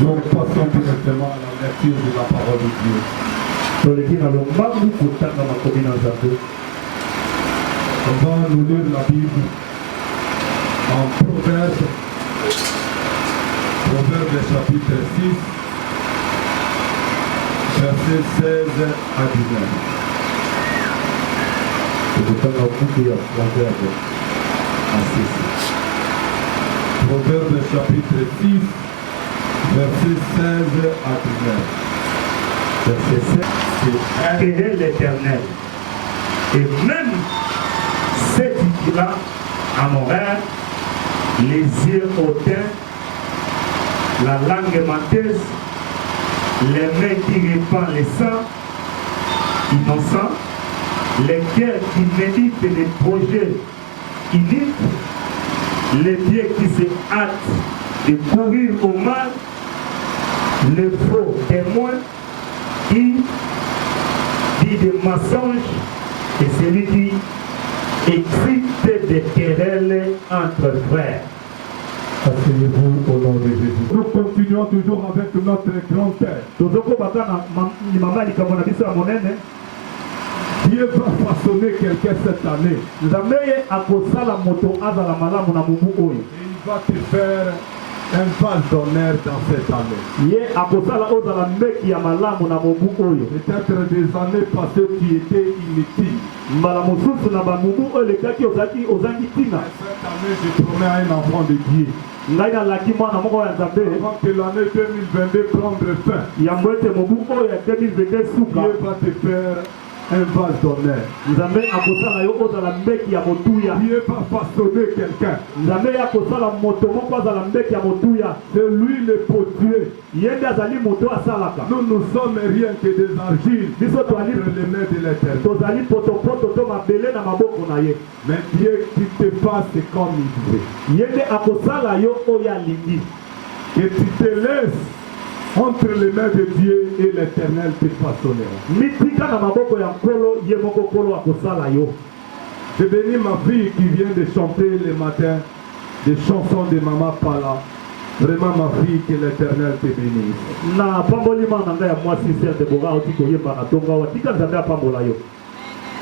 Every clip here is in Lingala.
Nous passons directement à la lecture de la parole de Dieu. On va nous lire la Bible en Proverbes chapitre 6, versets 16 à 19. Proverbes chapitre 6, verset 16 à 19. Verset 16, c'est agréer l'Éternel. Et même ceux qui là en horaire, les yeux hautains, la langue menteuse, les mains qui répandent le sang, innocents, les cœurs qui méditent les projets iniques, les pieds qui se hâtent de courir au mal, le faux témoin qui dit des mensonges et celui qui excite des querelles entre frères. Asseyez-vous au nom de Jésus. Nous continuons toujours avec notre grand père. Dieu va façonner quelqu'un cette année. Et il va te faire un vase d'honneur dans cette année. Peut-être des années passées qui étaient inutiles. Cette année, je promets à un enfant de Dieu. Avant que l'année 2022 prenne fin, Dieu va te faire un vase d'honneur. Dieu va façonner quelqu'un. C'est lui le potier. Nous ne sommes rien que des argiles entre les mains de l'Éternel. Mais Dieu qui te fasse comme il veut. Que tu te laisses entre les mains de Dieu et l'Éternel te façonnera. Je bénis ma fille qui vient de chanter le matin des chansons de Maman Pala. Vraiment ma fille, que l'Éternel te bénisse.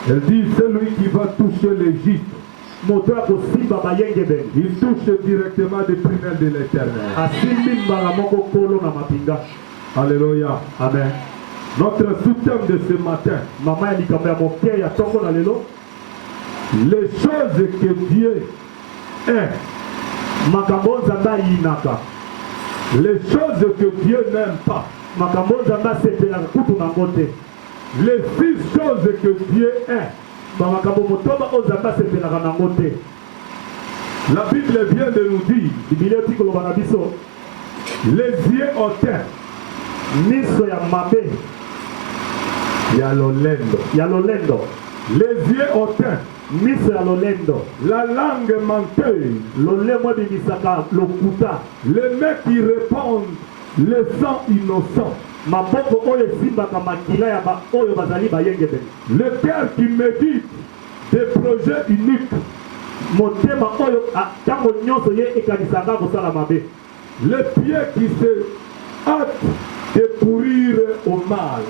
Elle dit, celui qui va toucher l'Égypte, il touche directement des prunelles de l'Éternel. Alléluia. Amen. Notre sous-thème de ce matin, les choses que Dieu est, les choses que Dieu n'aime pas, les 6 choses que Dieu est. La Bible vient de nous dire, les yeux hautains, les yeux hautains, la langue menteuse, les mains qui répandent le sang innocent, le cœur qui médite des projets uniques, les pieds qui se hâtent de courir au mal,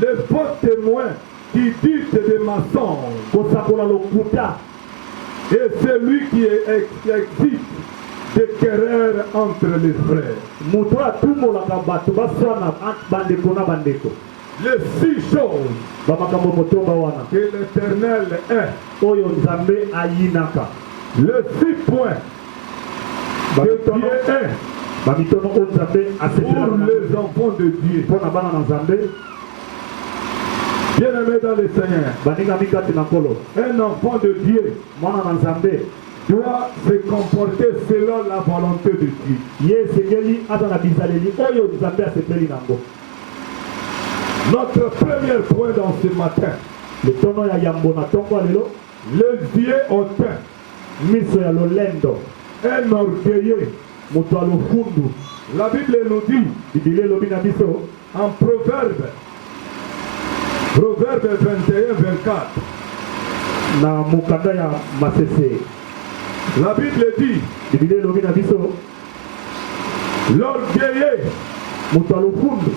les faux témoins qui disent des mensonges, et celui qui excite des querelles entre les frères. Les 6 choses que l'Éternel est, les 6 points que Dieu est pour les enfants de Dieu. Bien-aimé dans le Seigneur, un enfant de Dieu doit se comporter selon la volonté de Dieu. Notre premier point dans ce matin, les yeux hautains, un orgueilleux. La Bible nous dit en Proverbe 21-24, na mukanda ya masese. La Bible dit, Bible elobi na biso l'orgueilleux, moto ya lofundu,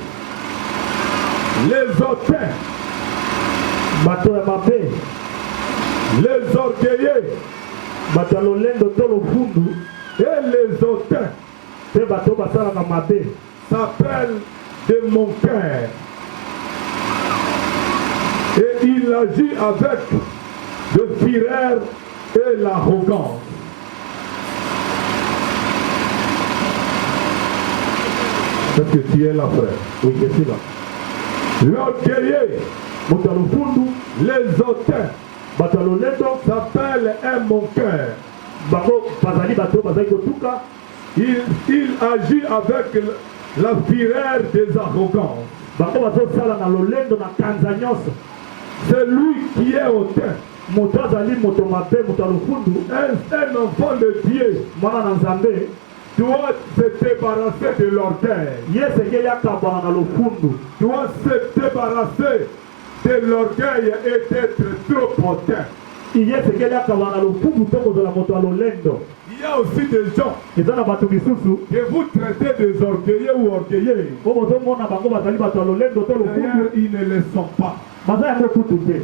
les hautains, bato ya mabe, les orgueilleux bato ya lolendo to lofundu et les hautains pe bato basalaka mabe s'appellent de mon cœur. Et il agit avec de fureur et l'arrogance. Est-ce que tu es là, frère? Oui, je suis là. L'orgueilleux, moto ya lofundu, les hautains bato ya lolendo s'appellent un mon cœur. bango bazali bato bazali kotuka. Il agit avec la fureur des arrogances. Bango bazosala na lolendo na kanza nyonso. C'est lui qui est hautain. Moto azali moto mabe, moto ya lofundu, Un enfant de Dieu mwana na nzambe doit se débarrasser de l'orgueil. ye sekeli akabwana na lofundu, Doit se débarrasser de l'orgueil et d'être trop hautain. ye sekeli akabwana na lofundu to kozala moto ya lolendo. Il y a aussi des gens eza na bato misusu que vous traitez des orgueilleux ou orgueilleux. po bozomona bango bazali bato ya lolendo to D'ailleurs, lofundu, ils ne le sont pas. baza yango kutu te.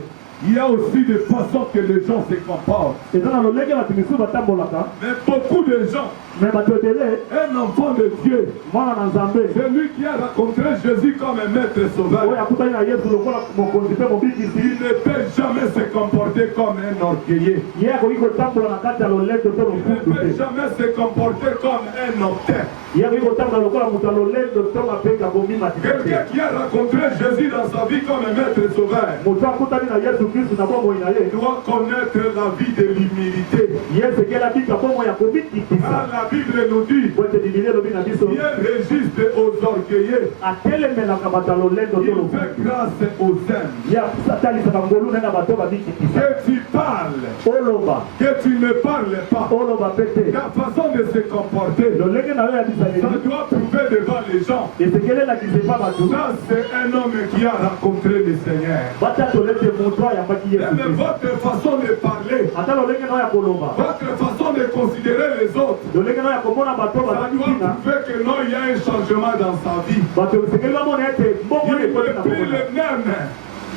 Il y a aussi des façons que les gens se comportent. eza na lolenge bato misusu batambolaka, Mais beaucoup de gens, me bato ebele un enfant de Dieu, mwana na nzambe celui qui a rencontré Jésus comme un maître oyo sauveur, akutani na yesu lokola mokonzi mpe mobikisi, il ne peut jamais se comporter comme un orgueilleux. ye akoki kotambola na kati ya lolendo to Il ne lofundu peut te. jamais se comporter comme un hautain. ye akoki kotambola lokola moto ya lolendo to mabenga bomimati Quelqu'un te. qui a rencontré Jésus dans sa vie comme un maître sauveur moto akutani na yesu kristu na bomoi na ye, doit connaître la vie de l'humilité. ye sekeli abika bomoi ya Car komikitisa. la Bible nous dit, po ete biblia elobi na biso Dieu résiste aux orgueilleux, atelemelaka bato ya lolendo to il fait lofundu, grâce aux hommes. ye atalisaka ngolu nde na bato babikitisa. Que tu parles, oloba que tu ne parles pas, oloba mpe te, ta façon de se comporter, lolenge na yo ya ça bisaleli doit prouver devant les gens. esekeli elakisa epa bato Ça, c'est un homme qui a rencontré le Seigneur. batatola ete moto ayambaki yesu Mais kristu. votre façon de parler, ata lolenge na yo ya koloba, votre façon de considérer les autres, lolenge na yo ya komona bato ça bazali doit ntina, prouver que non, il y a un changement dans sa vie. bato esekeli bamona ete mbongo Il ekoli n'est na plus bomona. le même.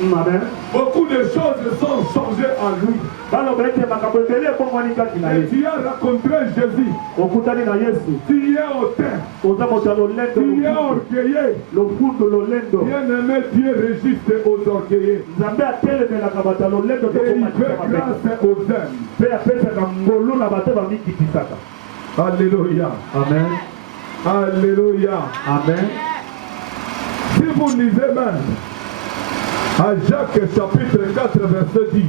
Amen. Beaucoup de choses sont changées en lui. baloba ete makambo ebele ekongwani kati na Et ye. tu as rencontré Jésus. okutani na yesu, Tu es hautain. oza moto ya lolendo Tu es lofundu. orgueilleux. lofundu lolendo, Bien-aimé, Dieu résiste aux orgueilleux. nzambe atelemelaka bato ya lolendo to Et il komatisa fait mabe, grâce aux hommes. mpe apesaka ngolu na bato bamikitisaka. Alléluia. Amen. Alléluia. Amen. Si vous lisez même à Jacques chapitre 4 verset 10,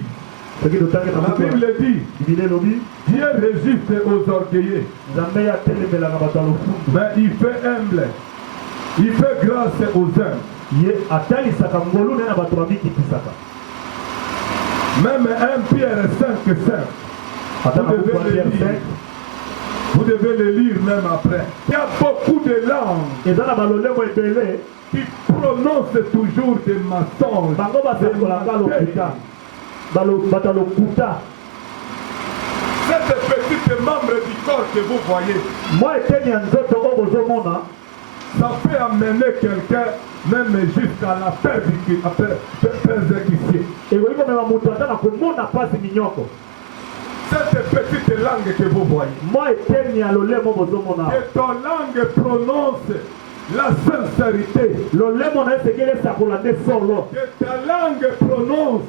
soki totangi na la buku ya Bible dit, biblia elobi Dieu résiste aux orgueilleux, nzambe atelemelaka bato ya lofundu, mais il fait humble. Il fait grâce aux hommes. ye atalisaka ngolu nde na bato bamikitisaka. Même 1 Pierre 5, 5. ata na Vous buku ya devez Pierre le lire. 5 Vous devez le lire même après. Il y a beaucoup de langues eza na balolemo ebele qui prononcent toujours des mensonges. bango basekolaka lokuta, bato ya lokuta. Cette petite membre du corps que vous voyez, mwa eteni ya nzoto oyo bozomona ça peut amener quelqu'un même jusqu'à la persécution. ekoki komema moto ata na komona mpasi minyoko. Cette petite langue que vous voyez, mwa eteni ya lolemo bozomona que ton langue prononce la sincérité, lolemo na esekeli esakola nde solo, que ta langue prononce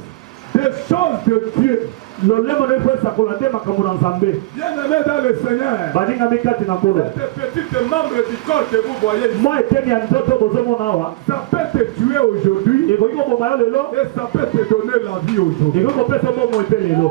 des choses de Dieu. lolemo na efo esakola nde makambo na nzambe. Bien-aimé dans le Seigneur, balingami kati na nkolo, cette petite membre du corps que vous voyez, mwa eteni ya nzoto bozomona awa ça peut te tuer aujourd'hui ekoki koboma yo lelo, et ça peut te donner la vie aujourd'hui. ekoki kopesa bomo epe lelo.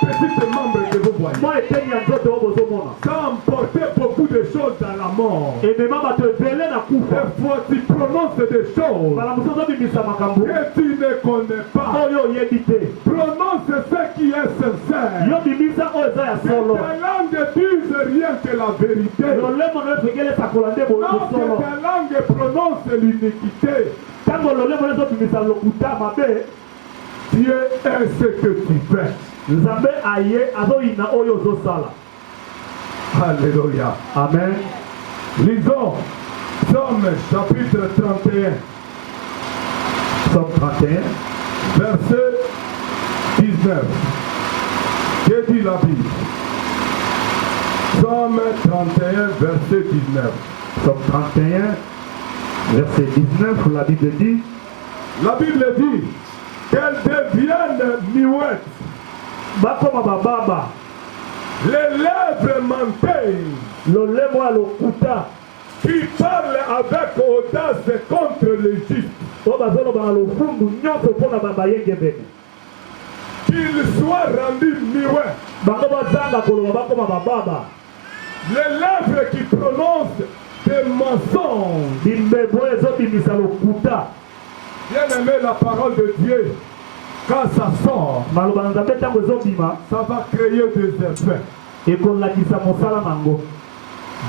Cette petite membre que vous voyez, mwa eteni ya nzoto oyo bozomona ça a emporté beaucoup de choses dans la mort. emema bato ebele na kufa. Des fois, tu prononces des choses mbala mosusu ozobimisa makambo que tu ne connais pas. oyo oyebi te, Prononce ce qui est sincère. yo bimisa oyo eza ya Que solo. ta langue dise rien que la vérité. lolemo na efekeli esakola nde Non, que bosolo. ta langue prononce l'iniquité. ntango lolemo na ezobimisa lokuta mabe, Dieu est ce que tu fais. Nzambe aye azoyina oyo ozosala. Alléluia. Amen. Lisons Psaume chapitre 31. Psaume 31. Verset 19. Que dit la Bible? Psaume 31, verset 19. Psaume 31, verset 19, la Bible dit, La Bible dit qu'elle devienne muette. bakoma bababa, Les lèvres mentées lolemo ya lokuta, qui parlent avec audace contre les justes. oyo bazoloba na lofundu nyonso mpona babayengebene. Qu'ils soient rendus muets. Bango bazanga koloba bakoma bababa. Les lèvres qui prononcent des mensonges. Bimbebo ezobimisa lokuta. Bien aimé, la parole de Dieu, quand ça sort, Maloba na Nzambe ntango ezobima, ça va créer des effets. ekolakisa mosala nango.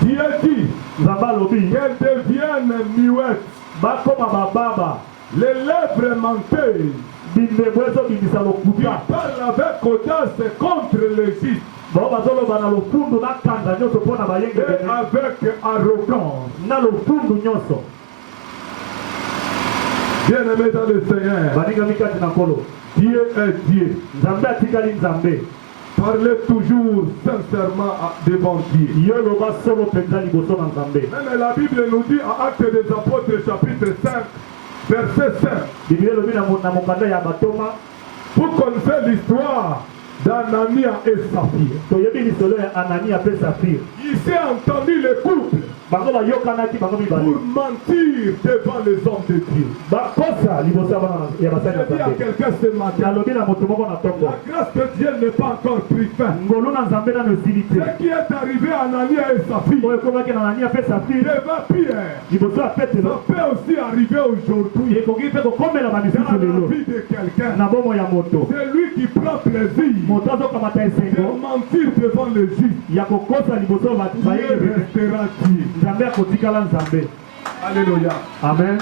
Dieu dit Nzambe alobi, qu'elles deviennent muettes. bakoma bababa. Les lèvres menteuses Bimbebo ezobimisa qui lokuta. parlent avec audace contre les justes Bao bazoloba na lofundu na kanda nyonso mpona et bayengebene. avec arrogance. Na lofundu nyonso. Bien aimé dans le Seigneur, Baningami kati na nkolo. Dieu est Dieu. Nzambe atikali Nzambe. Parlez toujours sincèrement devant Dieu. Yo loba solo mpenza liboso na Nzambe. Même la Bible nous dit à Actes des Apôtres chapitre 5, verset 5. Biblia elobi na mokanda ya batoma, Vous connaissez l'histoire d'Anania et Saphir. toyebi lisolo ya Anania mpe Safir. Il s'est entendu le couple Bango bayokanaki bango pour mibale. mentir devant les hommes de Dieu. Bakosa liboso ya basali ya Je dis à Nzambe. quelqu'un ce matin, Nalobi na moto moko na la ntongo. grâce de Dieu n'est pas encore pris fin. Ngolu na Nzambe nano esili te. Ce qui est arrivé à Anania et Saphir Oyo ekomaki na Anania mpe Safir, devant Pierre, liboso ya ça Petelo, peut aussi arriver aujourd'hui ekoki mpe kokomela bamisusu dans la lelo. vie de quelqu'un. Na bomo ya moto. C'est lui qui prend plaisir Moto azokamata de esengo mentir devant les juifs. ya kokosa liboso ya Dieu bayengebene. restera Dieu. Nzambe akotikala Nzambe. Alléluia. Amen.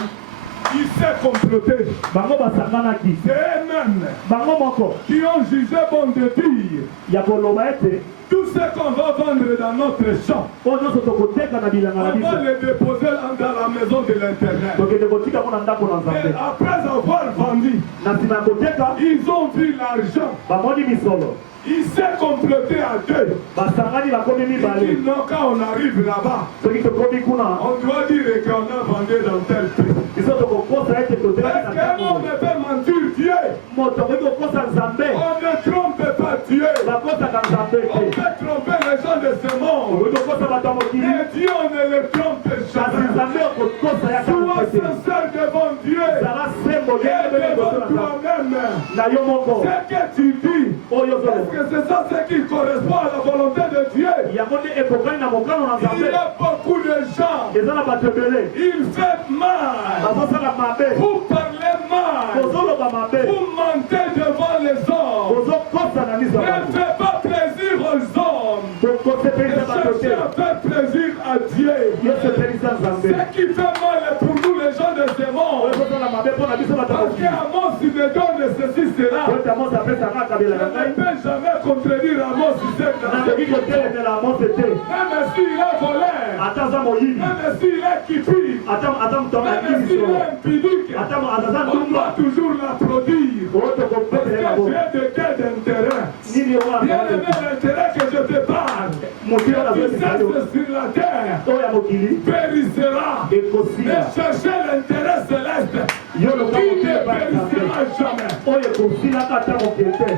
Il s'est comploté. Bango basanganaki. C'est eux-mêmes Bango moko qui ont jugé bon de dire ya koloba ete tout ce qu'on va vendre dans notre champ, oyo nyonso tokoteka na bilanga na on va biso le déposer dans la maison de l'intérieur. tokende kotika ngo na ndako na Et Nzambe. après avoir vendu, Na nsima ya koteka ils ont vu l'argent. bamoni misolo, Il s'est comploté à deux. basangani bakomi Il dit mibale. non, quand on arrive là-bas, Soki tokomi kuna on doit dire qu'on a vendu dans tel prix. biso tokokosa ete totelaki Est-ce na qu'un homme ndako. peut mentir Dieu? Moto okoki kokosa Nzambe, On ne trompe pas Dieu. bakosaka Nzambe On te. peut tromper les gens de ce monde. Okoki kokosa bato ya mokili, Mais Dieu, on ne le trompe kasi jamais. Nzambe okokosa yaka Sois mokete. sincère devant Dieu Zala sembo et yebele liboso devant na Nzambe. toi-même. Na yo moko Ce que tu dis, oyo est-ce ozoloba que c'est ça ce qui correspond à la volonté de Dieu? yango nde ekokani na mokano na Il y Nzambe. a beaucoup de gens, Eza na bato ebele ils font mal, bazosala mabe, vous parlez mal, kozoloba mabe, vous mentez devant les hommes. kozokosa na miso ya Ne bato, fais pas plaisir aux hommes. kosepelisa bato Cherchez à te, faire plaisir à Dieu. yo sepelisa Nzambe. Ce qui fait mal pour nous les gens de ce Oyo monde. kozala mabe mpo na biso bato ya Parce mokili. qu'Amos, il me donne ceci, cela. Oyo Amos apesaka kabela Je na ne ngai, peux jamais contredire Amos si c'est nakoki kotelemela Amos te. même s'il est voleur, Ata aza moyibi, même s'il est kipi, ata moto même akimi s'il solo, est impudique, ata aza on doit ndumba, toujours l'applaudir. oyo Parce que tokopetelela bo. j'ai de quel intérêt. Nini yo wana Bien aimé, l'intérêt que je te parle, mokili que wana tu azolekisa yo, cesses sur la terre, oyo ya mokili périssera. ekosila. Mais cherchez l'intérêt céleste, Yo loka qui ne mokili epai ya Nzambe, périssera jamais. oyo ekosilaka ata mokili te.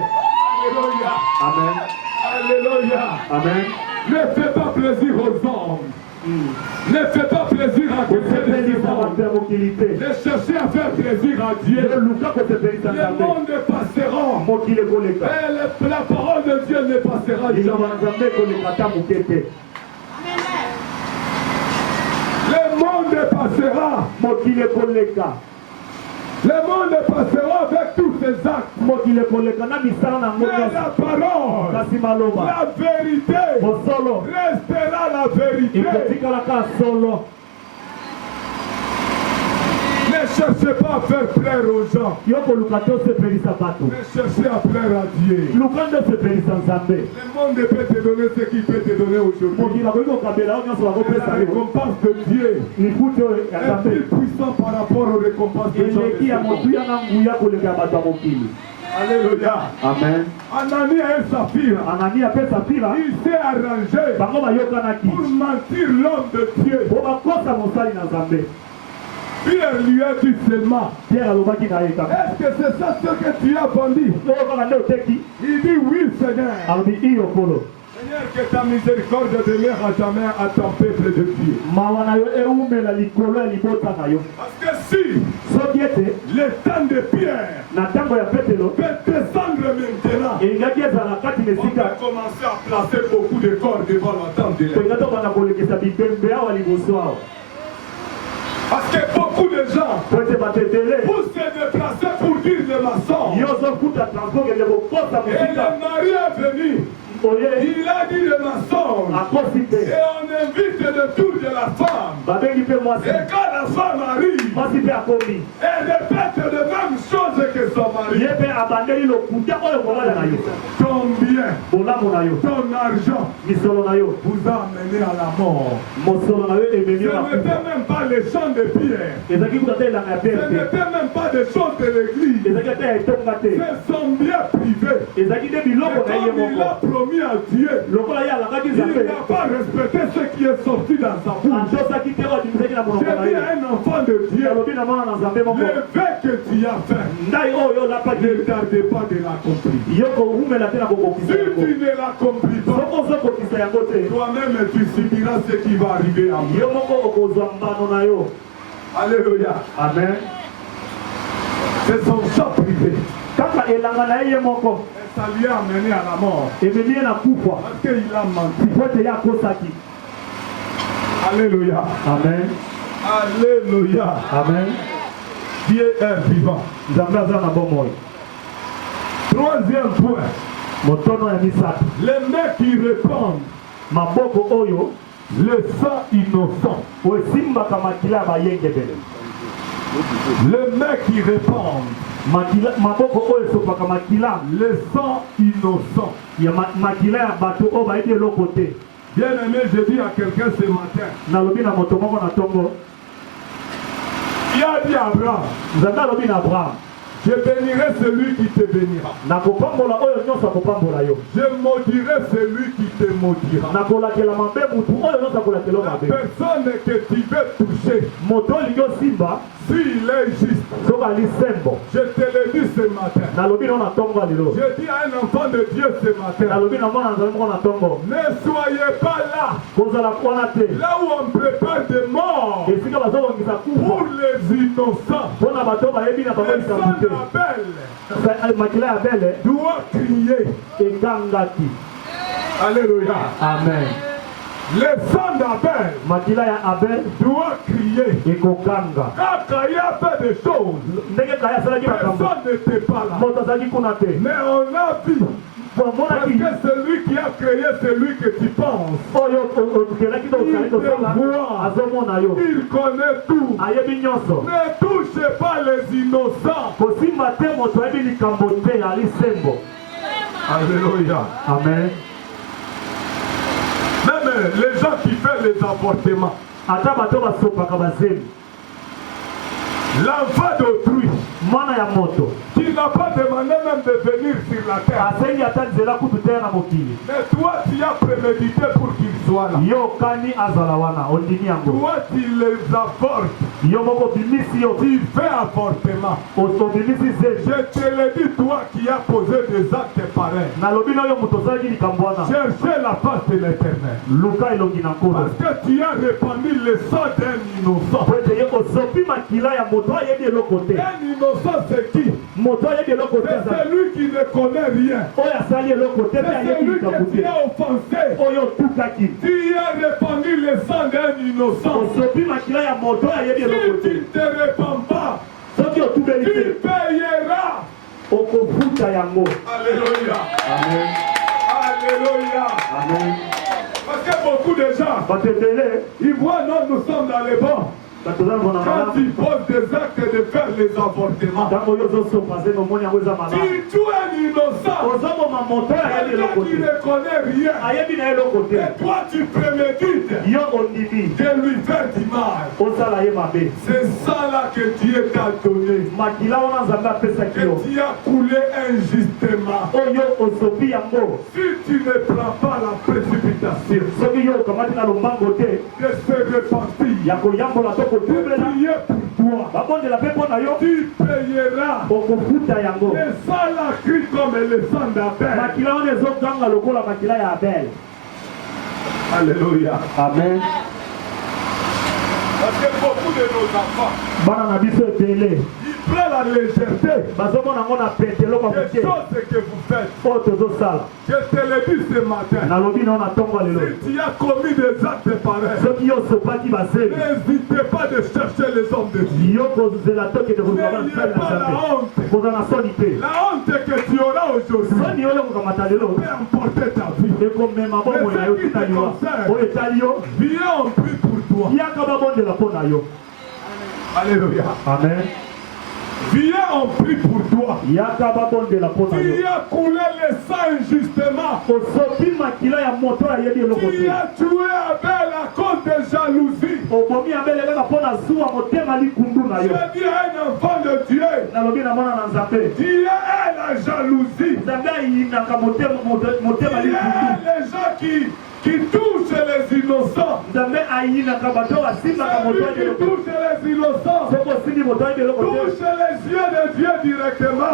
Alléluia. Amen. Alléluia. Amen. Ne fais pas plaisir aux hommes. Ne fais pas plaisir à quelqu'un de ce Kosepelisa monde. bato ya mokili te. Ne cherchez à faire plaisir à Yo Dieu. luka kosepelisa Le Nzambe, monde passera. mokili ekoleka. Et la parole de Dieu ne passera liloba jamais. na Nzambe ekoleka ata moke te. Le monde passera. Mokili ekoleka. Le monde passera avec tous ses actes. Mokili ekoleka na misala na yango Mais la nyonso. parole, Kasi maloba, la vérité, bosolo restera la vérité. ekotikalaka solo. Ne cherchez pas à faire plaire aux gens. yoko lukato sepelisa bato Mais cherchez à plaire à Dieu. lukande sepelisa nzambe Le monde peut te donner ce qu'il peut te donner aujourd'hui. mokili bakoki kokabela oyo nyonso Mais la bakopesa yo récompense de Dieu lifuti oyo ya est nzambe plus puissant par rapport aux récompenses des gens. eleki ya motuya na nguya koleka ya bato ya mokili. Alléluia. Amen. Anani et Saphira, Anania mpe Safira il s'est arrangé bango bayokanaki pour mentir l'homme de Dieu. po bakosa mosali na nzambe. Pierre lui a dit seulement, Pierre alobaki na ye kaka est-ce que c'est ça ce que tu as vendu? oyo kaka nde oteki Il dit oui Seigneur. alobi iyo kolo Seigneur, que ta miséricorde demeure à jamais à ton peuple de Dieu. mawa na yo ewumela likolo ya libota na yo Parce que si soki ete le temps de Pierre na ntango ya petelo peut descendre maintenant, elingaki ezala kati na on va esika commencer à placer beaucoup de corps devant la tente de l'air. kolinga tokanda kolekisa bibembe awa liboso awa Parce que beaucoup de gens po ete bato ebele pour se déplacer pour dire le maçon. yo ozokuta transport kende kokosa Et le mosika mari est venu. oye Il a dit le maçon. akosi Et te on invite le tour de la femme. babengi mpe mwasi Et quand la femme arrive, mwasi mpe akomi elle répète les mêmes choses que son mari. ye mpe abandeli lokuta oyo komala na yo Ton bien, bolamu na yo ton argent misolo na yo vous a amené à la mort. mosolo na yo Ce ememi yo na kufa n'était même pas les chants de Pierre. ezalaki kuta te elanga ya Ce Pierre te n'était même pas des choses de l'église. ezalaki ate ya etonga te C'est son bien privé. ezalaki nde Et biloko na ye comme il moko a promis à Dieu, lokola ye alangaki il nzambe n'a pas respecté ce qui est sorti dans sa bouche. atosaki te oyo adimisaki na monoko J'ai na dit ye à un enfant de Dieu, alobi na mwana na nzambe moko le vœu que tu as fait, ndai oyo olapaki ne tarde pas de l'accomplir. yo kowumela te na Si kokokisa yango tu ne l'accomplis pas, soko ozokokisa yango te toi-même tu subiras ce qui va arriver à moi. yo moko okozwa mbano na yo Alléluia. amen C'est son choix privé. kaka elanga na ye ye moko Et ça lui a amené à la mort. ememi ye na kufa Parce qu'il a menti. po ete ye akosaki Alléluia. amen Alléluia. amen Dieu est vivant. nzambe aza na bomoi Troisième point. motono ya misato Les mains qui répondent, maboko oyo le sang innocent. oyo esimbaka makila ya bayengebele Les mains qui répondent, maboko oyo esopaka makila le sang innocent. ya makila ya bato oyo bayebi eloko te Bien aimé, je dis à quelqu'un ce matin, nalobi na moto moko na ntongo il a dit à Abraham, nzambe alobi na abraham je bénirai celui qui te bénira. nakopambola oyo nyonso akopambola yo Je maudirai celui qui te maudira. nakolakela mabe mutu oyo nyonso akolakela yo La mabe personne que tu veux toucher, moto olingi osimba s'il est juste, soki ali sembo je te le dis ce matin. nalobi no na ntongo ya lelo Je dis à un enfant de Dieu ce matin, nalobi na mwana nzambe moko na ntongo ne soyez pas là, kozala wana te là où on prépare des morts esika bazobongisa pour kufa les innocents. mpona bato oyo bayebi na bango Le likambo sang te d'Abel makila ya bele doit crier. ekangaki Alléluia. amen Le sang d'Abel makila ya abel doit crier. ekokanga Quand Caïn a fait des choses, ndenge kaya asalaki makambo personne n'était pas là. moto azalaki kuna te Mais on a vu, parce omonaki que celui qui a créé celui que tu penses, oyo okelaki to osali tosala azomona yo il connaît tout. ayebi nyonso Ne touchez pas les innocents. kosimba te moto ayebi likambo te ali sembo Alléluia. amen Même les gens qui font les avortements, ata bato basopaka bazemi l'enfant d'autrui, mwana ya moto qui n'a pas demandé même de venir sur la terre. asengi ata nzela kutu te na mokili Mais toi, tu as prémédité pour qu'il soit là. yo kani azala wana ondimi yango Toi, tu les avortes. yo moko obimisi yo Tu fais avortement. obimisi zemi Je te le dis, toi qui as posé des actes pareils. nalobi na yo moto osalaki likambo wana Cherchez la face de l'éternel. luka elongi na nkolo Parce que tu as répandu le sang d'un innocent. po ete ye ozopi makila ya moto ayebi eloko te Un innocent, c'est qui? moto ayebi eloko te C'est aza celui qui ne connaît rien. oyo asali eloko te mpe C'est ayebi celui likambo que tu te as offensé. oyo otukaki Tu as répandu le sang d'un innocent. ozopi makila ya moto oyo ayebi eloko Si tu te ne te répands pas, soki otubeli tu te payeras. okofuta yango Alléluia. amen Alléluia. amen Parce que beaucoup de gens, bato ebele ils voient, non, nous sommes dans les bancs. Quand il pose des actes de faire les avortements. Si tu es innocent, quelqu'un qui ne connaît rien, et toi tu prémédites de lui faire du mal. C'est ça là que Dieu t'a donné. Que tu as coulé injustement. Si tu ne prends pas la précipitation de se repentir, de prier pour toi, tu payeras. Et ça la crie comme le sang d'Abel. Alléluia. Amen. Parce que beaucoup de nos enfants, ils prennent la légèreté des choses que vous faites. Je te l'ai dit ce matin. Si tu as commis des actes pareils, n'hésitez pas de chercher les hommes de Dieu. N'ayez pas la honte. La honte que tu auras aujourd'hui peut emporter ta vie. Mais ce qui te concerne, viens on prie pour toi. Alléluia. Amen. Viens, on prie pour toi. Tu as coulé le sang injustement. Tu as tué Abel à cause de jalousie. Je dis à un enfant de Dieu, Dieu est la jalousie. Dieu est les gens qui touchent les innocents. Celui qui touche les innocents touche les yeux de Dieu directement.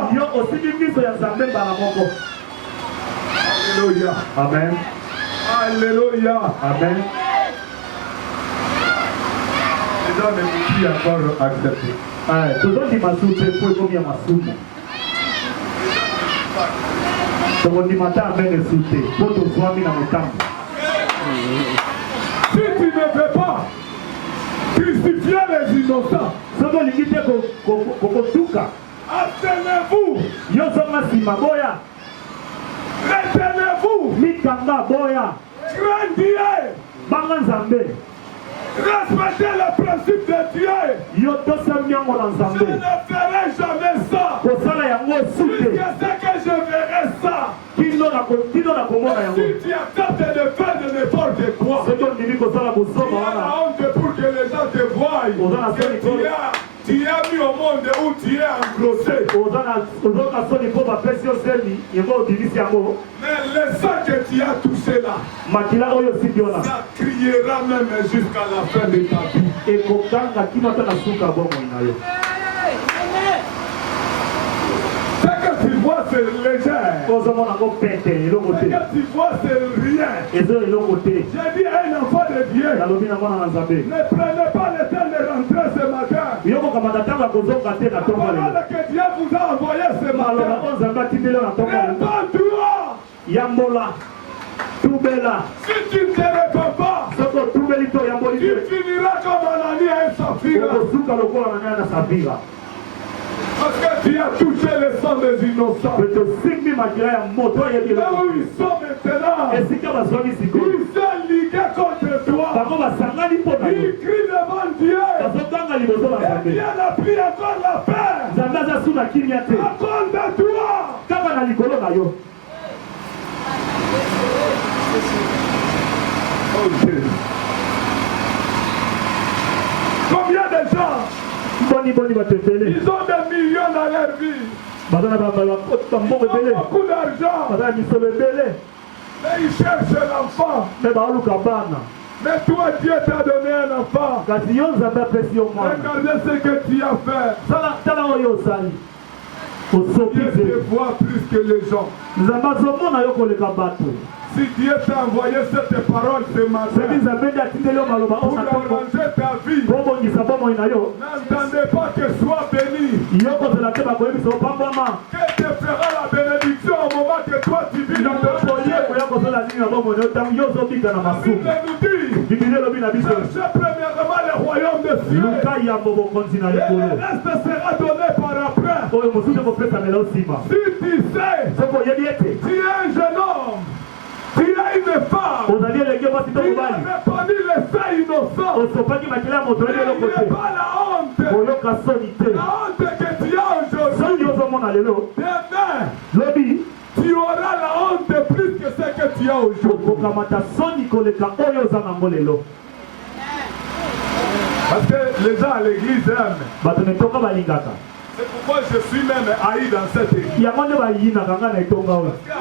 Alléluia. Amen. Alléluia. Amen. Les gens ne vous plus encore accepter. Si tu ne veux pas crucifier les innocents, abstenez-vous. Retenez-vous. Craignez. Respectez le principe de Dieu. Je ne ferai jamais ça. Jusqu'à ce que je verrai ça. Si tu acceptes de faire de n'importe quoi, tu as la honte pour que les gens te voient. Tu as mis au monde où tu es engrossé. Mais le sang que tu as touché là, ça criera même jusqu'à la fin de ta vie. Ce que tu vois, c'est léger. Ce que tu vois, c'est rien. J'ai dit à un enfant de Dieu, ne prenez pas le temps de rentrer ce matin. La parole que Dieu vous a envoyée ce matin, répands-toi. Si tu ne te répands pas, tu finiras comme Ananias et Saphira. Parce que tu as touché le sang des innocents. Là où ils sont maintenant, ils sont ligués contre toi. Ils crient devant Dieu. Et Dieu n'a pris encore la paix. À cause de toi. Oh Dieu. Combien de gens ils ont des millions dans leur vie. Ils ont beaucoup d'argent. Mais ils cherchent l'enfant. Mais toi, Dieu t'a donné un enfant. Regardez ce que tu as fait. Dieu te voit plus que les gens. Si Dieu t'a envoyé cette parole ce matin pour arranger ta vie, n'entendez pas que sois béni. Que te fera la bénédiction au moment que toi tu vis dans ton foyer. La Bible nous dit, cherchez premièrement le royaume de Dieu. Et le reste sera donné par après. Si tu sais, tu es un jeune homme, tu as une femme, tu as répandu le sang innocent. Il n'y a pas la honte. La honte que tu as aujourd'hui. Demain, tu auras la honte plus que ce que tu as aujourd'hui. Parce que les gens à l'église aiment. C'est pourquoi je suis même haï dans cette église. Parce qu'à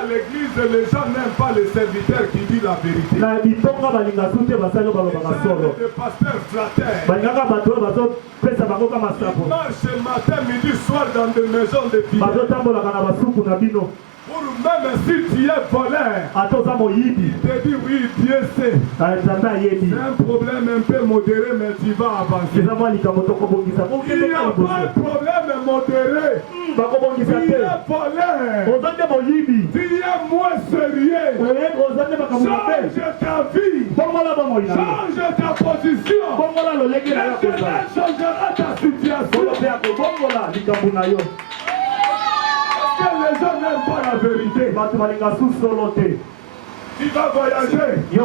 l'église, les gens n'aiment pas les serviteurs qui disent la vérité. Les pasteurs flatteurs. Dimanche matin, midi, soir dans des maisons de vie. Pour même si tu es voleur, il te dit oui, Dieu sait. C'est un problème un peu modéré, mais tu vas avancer. Il n'y a pas de problème modéré. Tu es voleur. Tu es moins sérieux. Change ta vie. Change ta position. L'Éternel changera ta situation. Que les gens n'aiment pas la vérité. Tu vas voyager. Tu es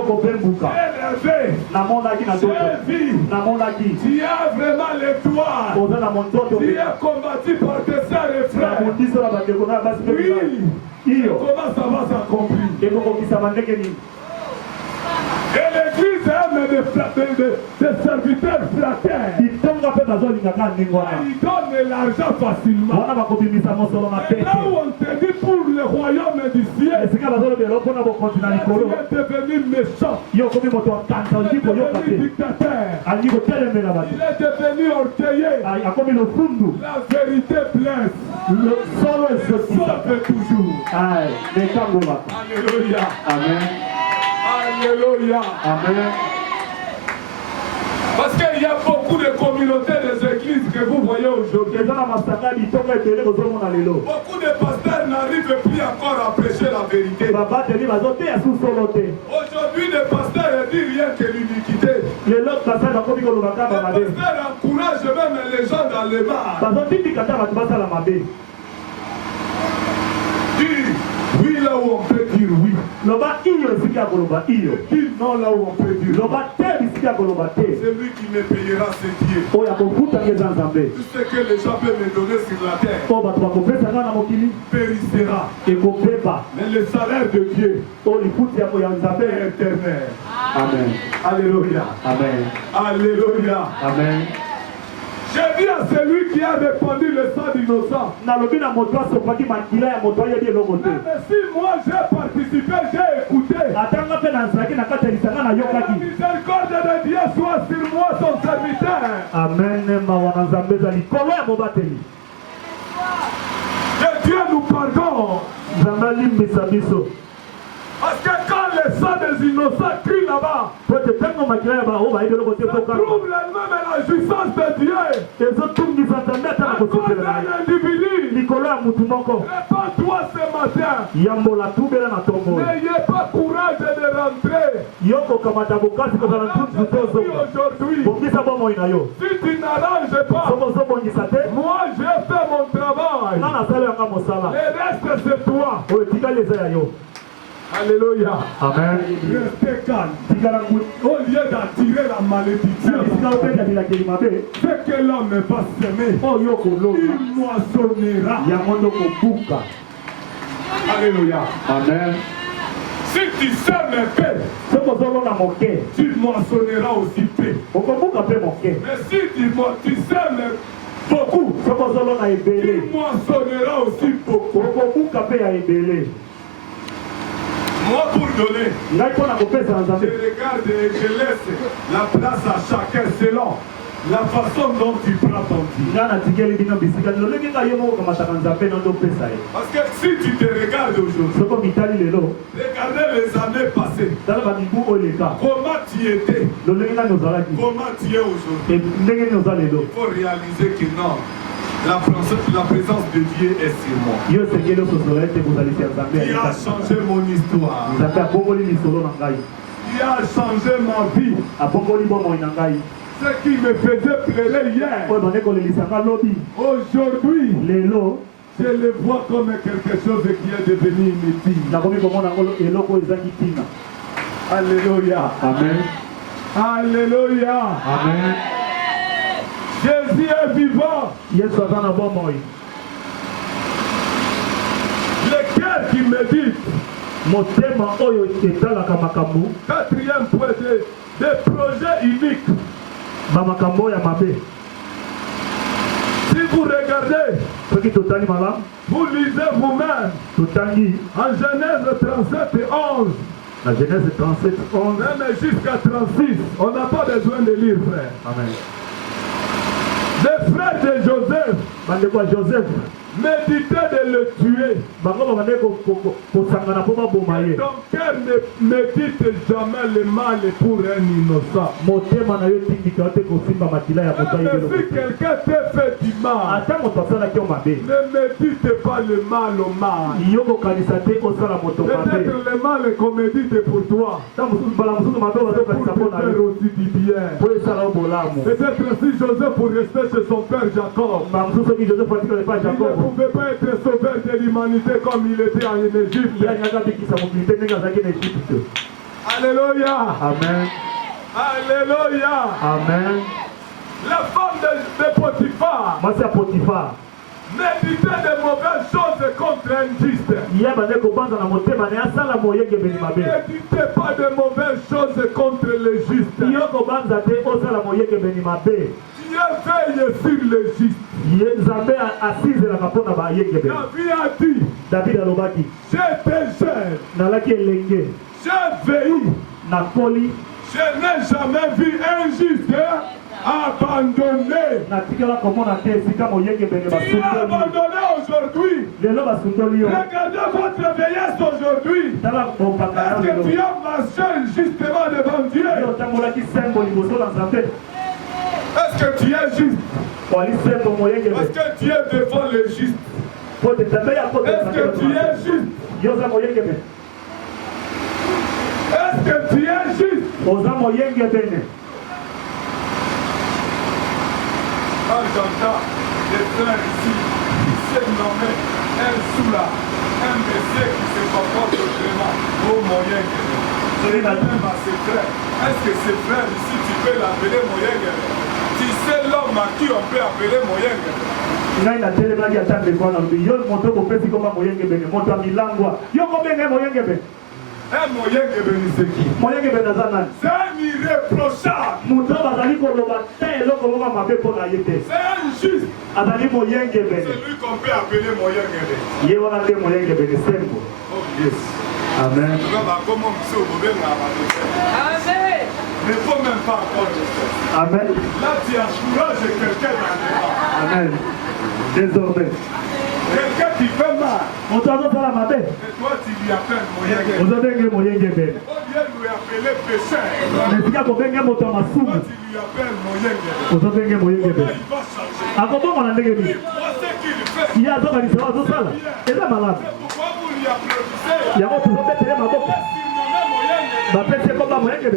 rêvé. Tu es vie. Tu as vraiment l'étoile. Tu es combattu par tes sœurs et frères. Oui. Comment ça va s'accomplir? Et l'église aime des serviteurs flatteurs. Ils donnent l'argent facilement. Et là où on te dit pour le royaume du ciel, tu es devenu méchant. Il est devenu dictateur. Il est devenu orgueilleux. La vérité blesse. Le sauve toujours. Alléluia. Amen. Alléluia. Amen. Parce qu'il y a beaucoup de communautés des églises que vous voyez aujourd'hui. Beaucoup de pasteurs n'arrivent plus encore à prêcher la vérité. Aujourd'hui, les pasteurs ne disent rien que l'iniquité. Les pasteurs encouragent même les gens dans les bars. Dis oui là où on peut dire oui. Dis non là où on peut dire non. C'est lui qui me payera ses dieux. Tout ce que les gens peuvent me donner sur la terre périssera. Mais le salaire de Dieu est éternel. Amen. Alléluia. Amen. Alléluia. Amen. J'ai dit à celui qui a répandu le sang d'innocent. Même si moi j'ai participé, j'ai écouté. Que la miséricorde de Dieu soit sur moi, son serviteur. Amen. Que Dieu nous pardonne. Parce que quand le sang des innocents crie là-bas, ça trouve même la jouissance de Dieu. À cause d'un individu, répands-toi ce matin. N'ayez pas courage de rentrer. Aujourd'hui, si tu n'arranges pas, moi j'ai fait mon travail. Le reste c'est toi. Alléluia. Amen. Restez calme. Au lieu d'attirer la malédiction, ce que l'homme va semer, il moissonnera. Alléluia. Amen. Si tu sèmes paix, tu moissonneras aussi paix. Mais si tu sèmes beaucoup, tu moissonneras aussi beaucoup. Moi, pour donner, je regarde et je laisse la place à chacun selon la façon dont tu prends ton Dieu. Parce que si tu te regardes aujourd'hui, regardez les années passées, comment tu étais, comment tu es aujourd'hui. Il faut réaliser que non. La présence de Dieu est sur moi. Il a changé mon histoire. Il a changé ma vie. Ce qui me faisait pleurer hier, aujourd'hui, je le vois comme quelque chose qui est devenu inutile. Alléluia. Amen. Alléluia. Amen. Jésus est vivant. Yesu aza na bomoi. Le cœur qui médite. Motema oyo etalaka makambo. Quatrième point des projets uniques. Bamakambo ya mabe. Si vous regardez, vous lisez vous-même en Genèse 37 et 11. La Genèse 37, 11. Même jusqu'à 36. On n'a pas besoin de lire, frère. Amen. Les frères de Joseph méditaient de le tuer. Ton cœur ne médite jamais le mal pour un innocent. Si quelqu'un te fait du mal, ne médite pas le mal au mal. Peut-être le mal qu'on médite pour toi, pour te faire aussi du bien. Peut-être si Joseph pour rester chez son père Jacob, il ne pouvait pas être sauveur de l'humanité comme il était en Égypte. Alléluia. Amen. Alléluia. Amen. La femme de Potiphar méditait de mauvaises choses contre un juste. Méditez pas de mauvaises choses contre les justes. Dieu veille sur les justes. David a dit, j'étais jeune, j'ai veillé, je n'ai jamais vu un juste abandonné. Tu es abandonné aujourd'hui. Regardez votre vieillesse aujourd'hui. Est-ce que tu as marché justement devant Dieu? Est-ce que tu es juste? Est-ce que tu es devant les justes? Est-ce que tu es juste? Est-ce que tu es juste? Quand j'entends des frères ici qui se nomment un soula, un monsieur qui se comporte autrement, oh moyen guerre. Je dis même à ses frères, est-ce que ces frères ici tu peux l'appeler moyen guerre? Tu sais l'homme à qui on peut appeler moyen guerre? Un moyen guerre c'est qui? C'est un irréprochable. C'est un juste. C'est lui qu'on peut appeler moyen guerre. Oh yes. Amen. Mais il ne faut même pas encore le faire. Amen. Là, tu encourages quelqu'un dans le mal. Amen. Désormais. Quelqu'un qui fait mal. Et toi, tu lui appelles moyen guerre. Au lieu de lui appeler pécheur, toi, tu lui appelles moyen guerre. Il va changer. Il voit ce qu'il fait. C'est pourquoi vous lui applaudissez. Il est surnommé moyen guerre.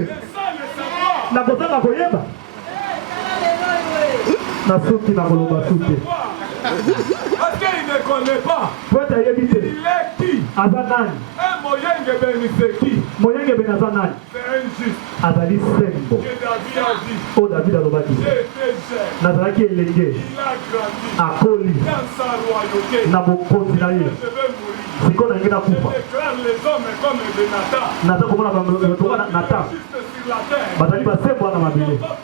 C'est ça le savoir. Parce qu'il ne connaît pas. Il est qui? Un moyen c'est qui? C'est un juste. Que David a dit. J'ai été jeune. Il a grandi. Dans sa royauté. Je vais mourir. Je déclare les hommes comme Jonathan. Juste sur la terre. On va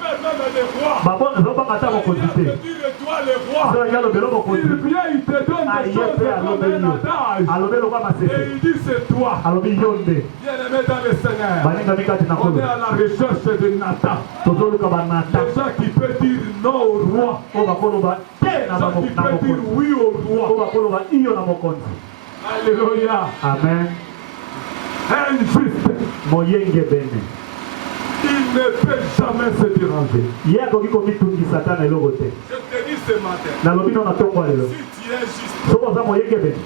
faire même des rois. Toi les rois. Il vient, il te donne des choses comme un adage. Et il dit c'est toi. Bien-aimé dans le Seigneur. On est à la recherche de Nathan. Les gens qui peuvent dire non au roi. Les gens qui peuvent dire oui au roi. Alléluia. Amen. Un juste. Il ne peut jamais se déranger. Je te dis ce matin. Si tu es juste,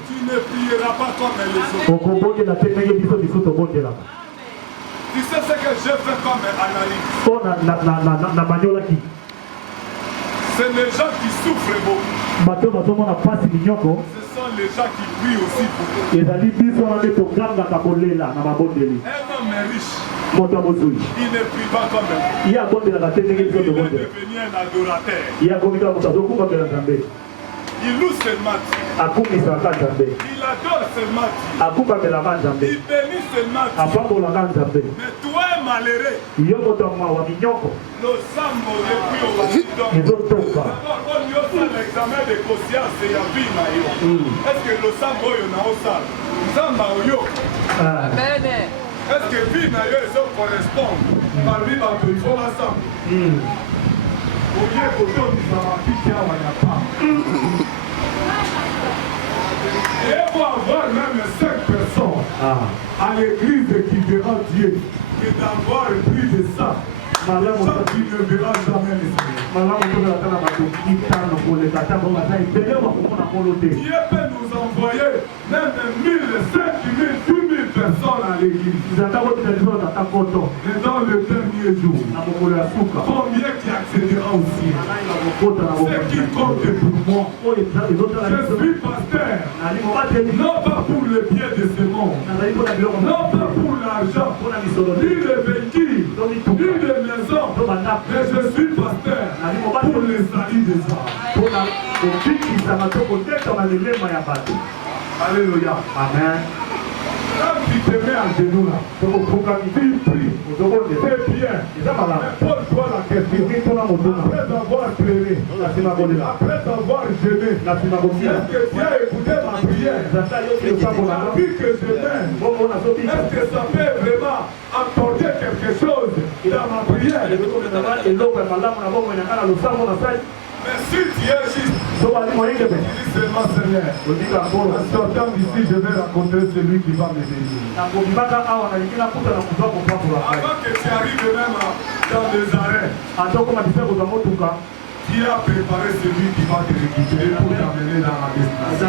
tu ne prieras pas comme les autres. Tu sais ce que je fais comme analyse. C'est les gens qui souffrent beaucoup. Ce sont les gens qui prient aussi beaucoup. Un homme riche, il il ne prie pas comme eux. Il est devenu un adorateur. Il loue seulement Dieu. Il adore seulement Dieu. Il bénit seulement Dieu. Mais toi es malheureux. Le sambo depuis au d'abord, on y a l'examen de conscience et il y a vu. Est-ce que le sambo est au salle? Samba yo. Amen. Est-ce que vie n'a eu ça correspond parmi la personne ensemble? Au lieu que tout nous avons piqué à Wanyapa. Et il faut avoir même 5 personnes à l'église qui verra Dieu. Et d'avoir plus de ça. Ça qui ne verra jamais le Seigneur. Dieu peut nous envoyer même 1000, 5000, 2000 personnes à l'église. Et dans le dernier jour, combien qui accédera au ciel? Ce qui compte pour moi, je suis pasteur, non pas pour le bien de ce monde, non pas pour l'argent, ni le véhicule, ni les maisons, mais je suis pasteur pour les salut des âmes. Alléluia. Amen. Quand tu te mets à genoux là, tu pries, c'est bien. Mais pose-toi la question. Après avoir pleuré, après avoir jeûné, est-ce que tu as écouté ma prière? Depuis que je mène, est-ce que ça peut vraiment apporter quelque chose dans ma prière? Mais si tu es juste, dis seulement Seigneur, en sortant d'ici, je vais rencontrer celui qui va me bénir. Avant que tu arrives même dans les arrêts, tu as préparé celui qui va te récupérer pour t'amener dans la destination.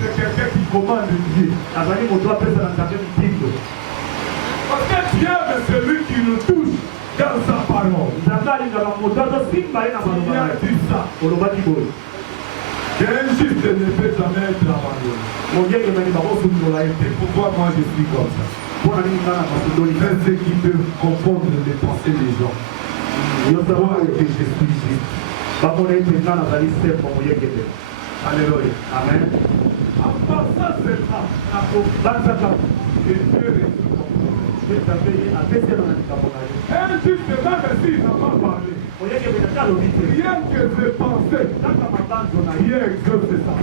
C'est quelqu'un qui commande Dieu. Parce que Dieu est celui qui nous touche dans sa parole. Il a dit ça. Qu'un juste ne peut jamais être abandonné. Et pourquoi moi je suis comme ça? C'est ce qui peut confondre les pensées des gens. Je crois que je suis juste. Alléluia. Amen. En passant c'est ça. Et Dieu résout. Un juste même s'il n'a pas parlé. Rien que ses pensées. Dieu exauce ça.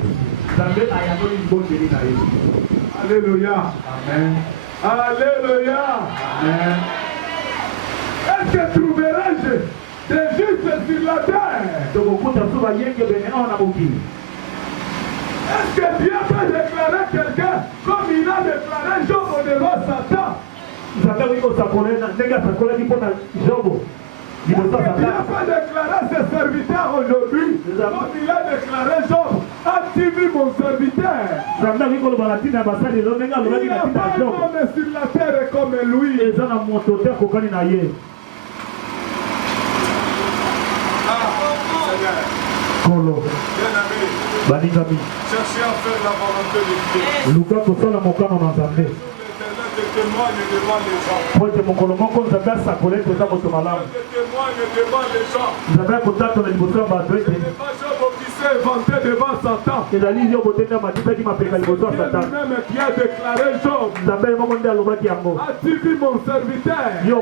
Alléluia. Amen. Alléluia. Amen. Est-ce que trouverai-je des justes sur la terre? Est-ce que Dieu peut déclarer quelqu'un comme il a déclaré Job devant Satan? Est-ce que Dieu peut déclarer ses serviteurs aujourd'hui comme il a déclaré Job? As-tu vu mon serviteur? Il n'y a pas un homme sur la terre comme lui. Bien-aimé, cherchez à faire la volonté de Dieu. Témoigne devant les gens. Témoigne devant les gens. Ce n'est pas Job qui s'est vanté devant Satan. C'est lui-même qui a déclaré Job. As-tu vu mon serviteur? Il n'y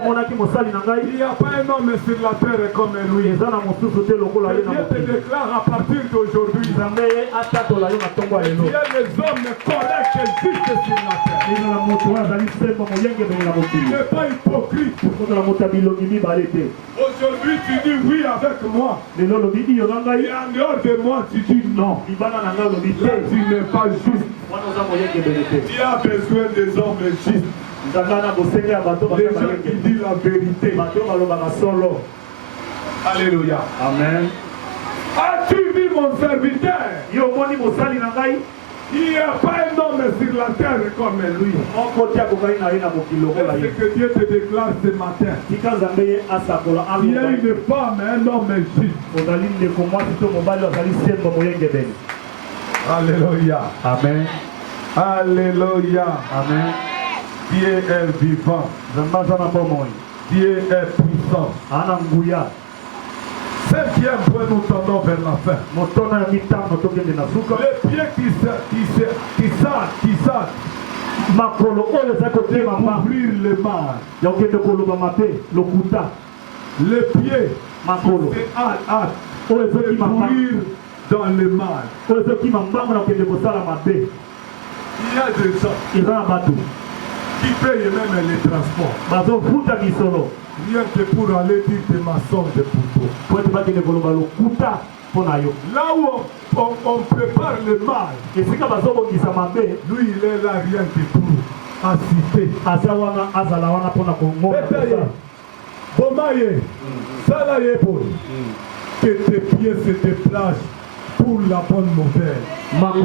a pas un homme sur la terre comme lui. Dieu te déclare à partir d'aujourd'hui. Il y a les hommes corrects et justes sur la terre. Il n'est pas hypocrite. Aujourd'hui tu dis oui avec moi. Et en dehors de moi tu dis non. Là tu n'es pas juste. Tu as besoin des hommes justes. Des gens qui disent la vérité. Alléluia. Amen. As-tu vu mon serviteur? Il n'y a pas un homme sur la terre comme lui. C'est ce que Dieu te déclare ce matin. Il y a une femme, un homme ici. Alléluia. Amen. Alléluia. Amen. Dieu est vivant. Dieu est puissant. Cinquième point, nous tendons vers la fin. Les pieds qui savent découvrir le mal. Les pieds qui hâtent découvrir dans le mal. Il y a des gens qui payent même les transports. Rien que pour aller dire des mensonges pour toi. Là où on prépare le mal, lui il est là rien que pour assister. Bomaye, Salaye Paul, que tes pieds se déplacent pour la bonne nouvelle. Pour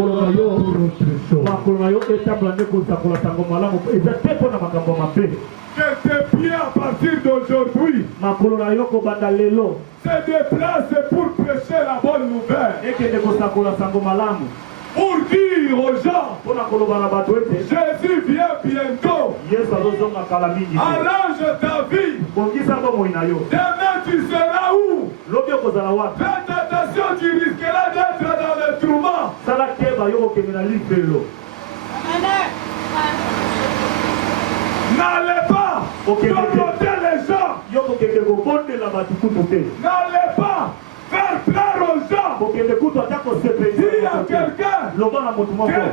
autre chose. Que tes pieds à partir d'aujourd'hui se déplacent pour prêcher la bonne nouvelle. Pour dire aux gens, Jésus vient bientôt. Arrange ta vie. Demain tu seras où? Faites attention, tu risqueras d'être dans le tourment. N'allez pas confronter les gens. N'allez pas faire plaire aux gens. S'il y a quelqu'un que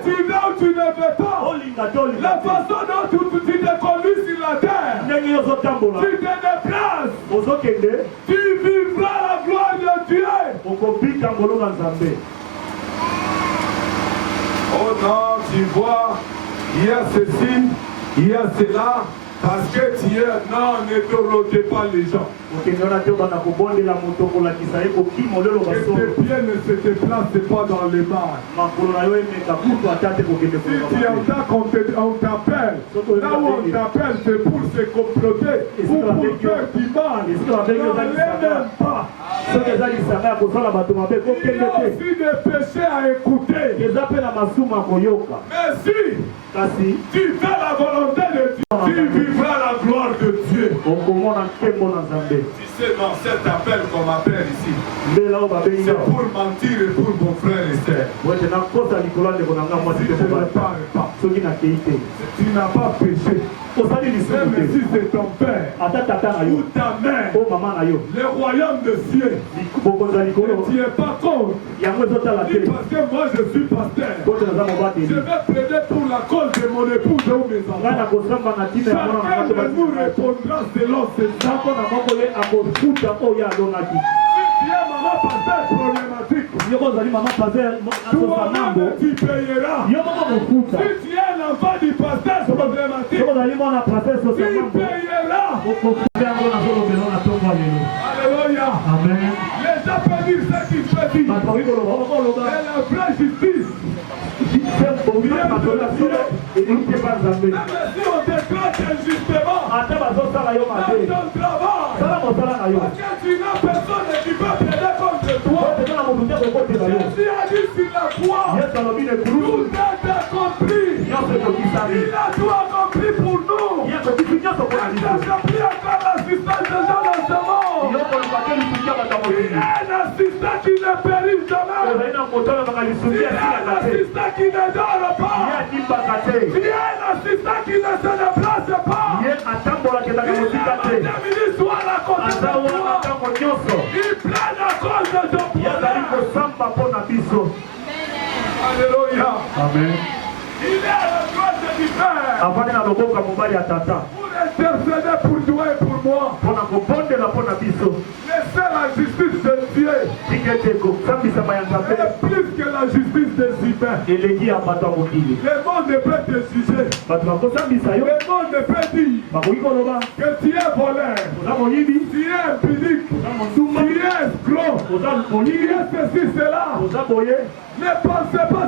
tu veux ou tu ne veux pas, la façon dont tu te conduis sur la terre, tu te déplaces, tu vivras la gloire de Dieu. Oh non, tu vois, il y a ceci, il y a cela. Parce que tu es, non, ne dérogez pas les gens. Que tes pieds ne se déplacent pas dans les mares. Si tu entends qu'on t'appelle, là où on t'appelle, c'est pour se comploter ou pour faire du mal. N'allez même pas. Il y a aussi des péchés à écouter. Mais si tu fais la volonté de Dieu, tu vivras la gloire de Dieu. Tu sais, dans cet appel qu'on m'appelle ici, c'est pour mentir et pour mon frère et sœur. Si tu ne parles pas, tu n'as pas péché. Même si c'est ton père ou ta mère, le royaume de cieux, tu n'es pas contre. Parce que moi je suis pasteur. Je vais plaider pour la cause de mon épouse ou mes enfants. Chacun de nous répondra selon ses actes. Si tu es maman pasteur problématique, toi-même tu payeras. Si tu es l'enfant du pasteur problématique, tu payeras. Alléluia. Amen. Les gens peuvent dire ce qu'ils peuvent dire. C'est la vraie justice. Même si on déclare injustement dans ton travail, parce que tu n'as personne qui peut plaider contre toi. Jésus a dit sur la croix, tout est accompli. Il a tout accompli pour nous. Il a accompli encore l'assistance des gens dans ce monde. Il y a un assistant qui ne périt jamais. Il y a un assistant qui ne dort pas. Il y a un assistant qui ne se déplace pas. Il y a un ministre soit à côté de toi. Il plaide à cause de ton problème. Alléluia. Amen. Il est à la droite du Père. Pour intercéder pour toi et pour moi. Laissez la justice de Dieu. Et plus que la justice des humains. Le monde ne peut te juger. Le monde ne peut dire que tu es voleur, tu es impunique, tu es escroc, tu es ceci, cela. Ne pensez pas